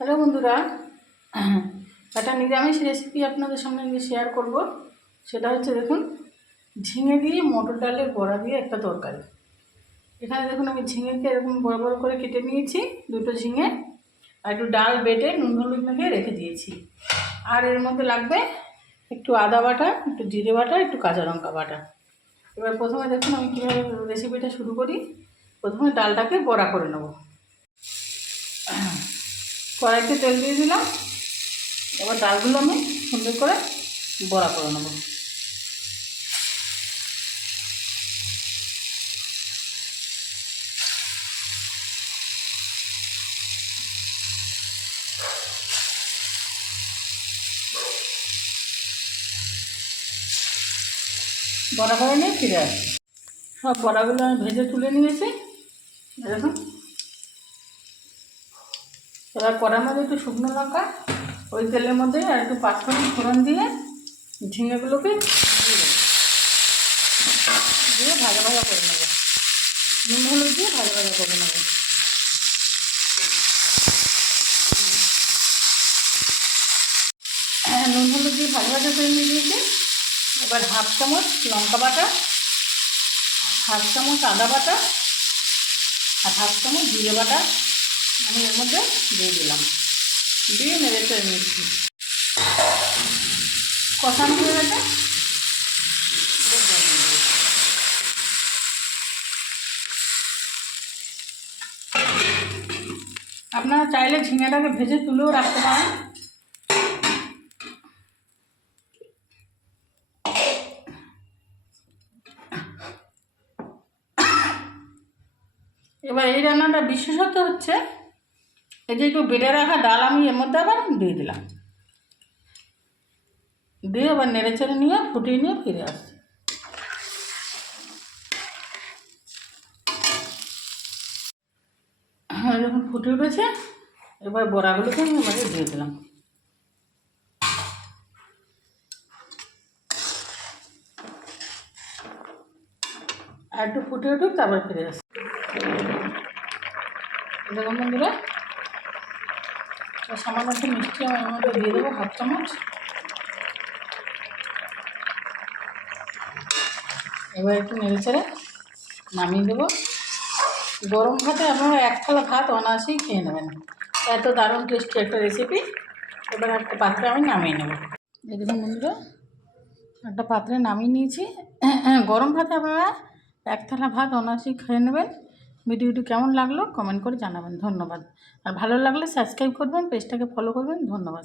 Hello বন্ধুরা, একটা নিরামিষ রেসিপি আপনাদের সামনে আমি শেয়ার করব। সেটা হচ্ছে দেখুন, ঝিঙে দিয়ে মটর ডালের বড়া দিয়ে একটা তরকারি। এখানে দেখুন আমি ঝিঙেকে এরকম বড় বড় করে কেটে নিয়েছি, দুটো ঝিঙে, আর একটু ডাল বেটে নুন হলুদ মেখে রেখে দিয়েছি। আর এর মধ্যে লাগবে একটু আদা বাটা, একটু জিরে বাটা, একটু কাঁচা লঙ্কা বাটা। এবার প্রথমে দেখুন আমি কীভাবে রেসিপিটা শুরু করি। প্রথমে ডালটাকে বড়া করে নেব। কড়াইতে তেল দিয়ে দিলাম। এবার ডালগুলো আমি সুন্দর করে বড়া করে নেব। বড়া করে নিয়ে ফিরে আসছি। সব বড়াগুলো আমি ভেজে তুলে নিয়েছি দেখুন। এবার কড়ার মধ্যে একটু শুকনো লঙ্কা, ওই তেলের মধ্যে আর একটু পাঁচফোড়ন ফোড়ন দিয়ে ঝিঙেগুলোকে দিয়ে ভাজা ভাজা করে নেব। নুন হলুদ দিয়ে ভাজা ভাজা করে নেব। নুন হলুদ দিয়ে ভাজা ভাজা করে নিয়ে দিয়েছি। এবার হাফ চামচ লঙ্কা বাটা, হাফ চামচ আদা বাটা আর হাফ চামচ জিরে বাটা আমি এর মধ্যে দিয়ে দিলাম। দিয়ে নেড়ে চেড়ে নিচ্ছি। কষানো হয়ে গেছে। আপনারা চাইলে ঝিঙেটাকে ভেজে তুলেও রাখতে পারেন। এবার এই রান্নাটা বিশেষত্ব হচ্ছে এই যে একটু বেটে রাখা ডাল আমি এর মধ্যে আবার দিয়ে দিলাম। দিয়ে এবার নেড়ে চেড়ে নিয়ে ফুটিয়ে নিয়ে ফিরে আসছি। যখন ফুটে উঠেছে এবার বড়াগুলোকে আমি এবারে দিয়ে দিলাম। আর একটু ফুটে উঠুক তারপর ফিরে আসছি। দেখুন বন্ধুরা, সামান্য একটু মিষ্টি আমি এর মধ্যে দিয়ে দেবো, হাফ চামচ। এবার একটু নেড়ে চেড়ে নামিয়ে দেবো। গরম ভাতে আপনারা এক থালা ভাত অনায়াসেই খেয়ে নেবেন। এত দারুণ টেস্টি একটা রেসিপি। এবার একটা পাত্রে আমি নামিয়ে নেব। এই দেখুন বন্ধুরা, একটা পাত্রে নামিয়ে নিয়েছি। গরম ভাতে আপনারা এক থালা ভাত অনায়াসেই খেয়ে নেবেন। ভিডিওটি কেমন লাগলো কমেন্ট করে জানাবেন। ধন্যবাদ। আর ভালো লাগলে সাবস্ক্রাইব করবেন, পেজটাকে ফলো করবেন। ধন্যবাদ।